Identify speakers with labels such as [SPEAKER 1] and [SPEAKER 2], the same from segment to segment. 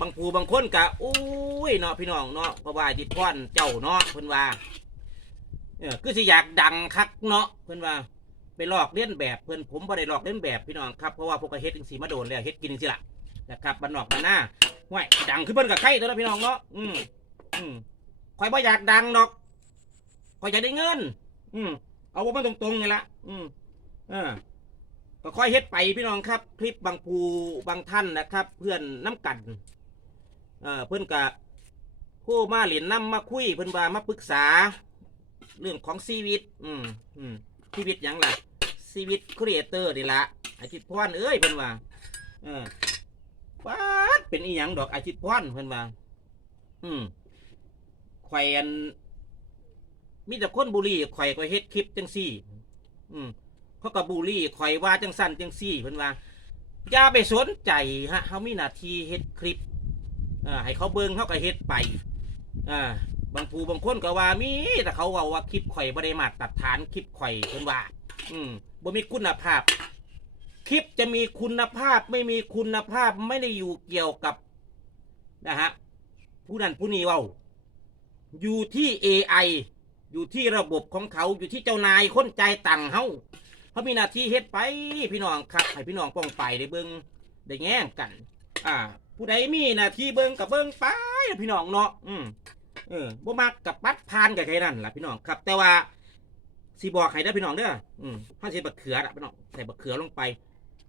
[SPEAKER 1] บางผู้บางคนกะอุ้ยเนาะพี่น้องเนาะเพราะว่าที่พ่อนเจ้าเนาะเพิ่นว่าเออคือสิอยากดังคักเนาะเพิ่นว่าไปลอกเลียนแบบเพิ่นผมบ่ได้ลอกเลียนแบบพี่น้องครับเพราะว่าพวกเฮ็ดจังซี่มาโดนแล้วเฮ็ดกินจังซี่ล่ะนะครับบ้านนอกบ้านหน้าห้วยดังคือเพิ่นกับใครตัวนะพี่น้องเนาะอืมอืมข่อยบ่อยากดังดอกข่อยอยากได้เงิน อืมเอาว่ามันตรงๆนี่ละอืมเออก็ค่อยเฮ็ดไปพี่น้องครับ คลิปบางภูบางท่านนะครับ เพื่อนน้ำกัน เออเพื่อนกะผู้มาเหรียญน้ำมาคุยเพื่อนว่ามาปรึกษา เรื่องของชีวิต อืมอืมชีวิตหยังล่ะชีวิตครีเอเตอร์นี่ละอาชิตพรเอ้ยเพื่อนว่า เออว้าดเป็นอีหยังดอกอาชิตพรเพื่อนว่า อืมแขวนมีแต่คนบุรีแขวยก็เฮ็ดคลิปจังซี่ อืมเขาก็บูลลี่ข่ว่าจังสั้นจังซี่เพิ่อนว่าอย่าไปสนใจฮะเฮามีหน้าที่เฮ็ดคลิป อ่าให้เขาเบิ่งเขาก็เฮ็ดไปอ่าบางผู้บางคนก็ว่ามีแต่เขาว้าว่าคลิปข่อยบ่ได้มาตรฐานคลิปข่อยเพิ่นว่า อืมบ่มีคุณภาพ คลิปจะมีคุณภาพไม่มีคุณภาพไม่ได้อยู่เกี่ยวกับนะฮะผู้นั้นผู้นี้เว้าอยู่ที่ AI อยู่ที่ระบบของเขาอยู่ที่เจ้านายคนใจายตังเฮาเขามีหน้าที่เฮ็ดไปพี่น้องครับให้พี่น้องป้องไปได้เบิ่งได้แง่งกัน อ่า ผู้ใดมีหน้าที่เบิ่งกับเบิ่งไปพี่น้องเนาะอืมเออบ่มักกับปัดพานกับใครนั่นล่ะพี่น้องครับ แต่ว่าสิบอกให้เด้อพี่น้องเด้ออืมถ้าใส่บักเขือละพี่น้องใส่บักเขือลงไป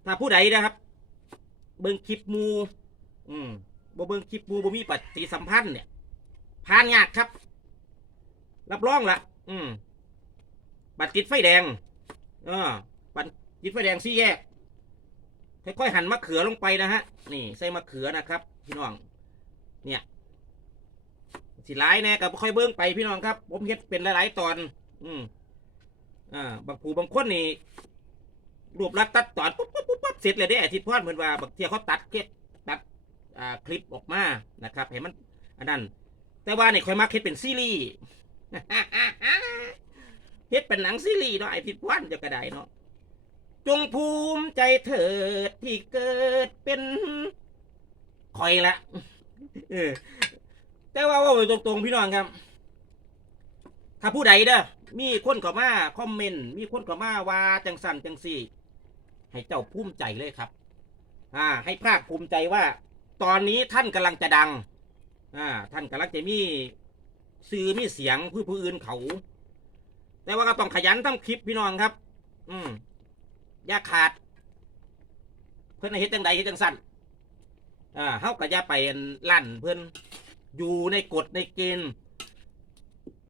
[SPEAKER 1] ถ้าผู้ใดนะครับ เบิ่งคลิปมู อืมบ่เบิ่งคลิปมูบ่มีปฏิสัมพันธ์เนี่ยพานยากครับ รับรองละอืมบัตรติดไฟแดง เออปันยิดไฟแดงซี่แยก ค่อยๆหั่นมะเขือลงไปนะฮะ นี่ใส่มะเขือนะครับ พี่น้อง เนี่ย สิร้ายแน่กับค่อยเบิ้งไปพี่น้องครับ ผมเฮ็ดเป็นหลายๆตอน อืมอ่า บางผู้บางคนนี่รวบรัดตัดตอนปุ๊บปุ๊บปุ๊บปุ๊บเสร็จเลยได้อาทิตย์พอดเหมือนว่าบางทีเขาตัดเคล็ดตัดอ่าคลิปออกมานะครับเห็นมันอันนั้น แต่ว่าเนี่ยค่อยมาเฮ็ดเป็นซีรีส์เฮ็ดเป็นหนังซีรีส์เนาะไอทิดวันจะกระไดเนาะ จงภูมิใจเถิดที่เกิดเป็นคอยละเออแต่ว่าว่าตรงๆพี่น้องครับ ถ้าผู้ใดเด้อมีคนเข้ามาคอมเมนต์มีคนเข้ามาว่าจังสันจังสี่ ให้เจ้าภูมิใจเลยครับ อ่า ให้ภาคภูมิใจว่า ตอนนี้ท่านกำลังจะดัง อ่า ท่านกำลังจะมีสื่อมีเสียงผู้ผู้อื่นเขา แต่ว่าก็ต้องขยันทำคลิปพี่น้องครับ อืม อย่าขาด เพื่อนให้เฮ็ดจังใดเฮ็ดจังสั้นอ่าเฮาก็อย่าไปลั่นเพื่อนอยู่ในกฎในเกณฑ์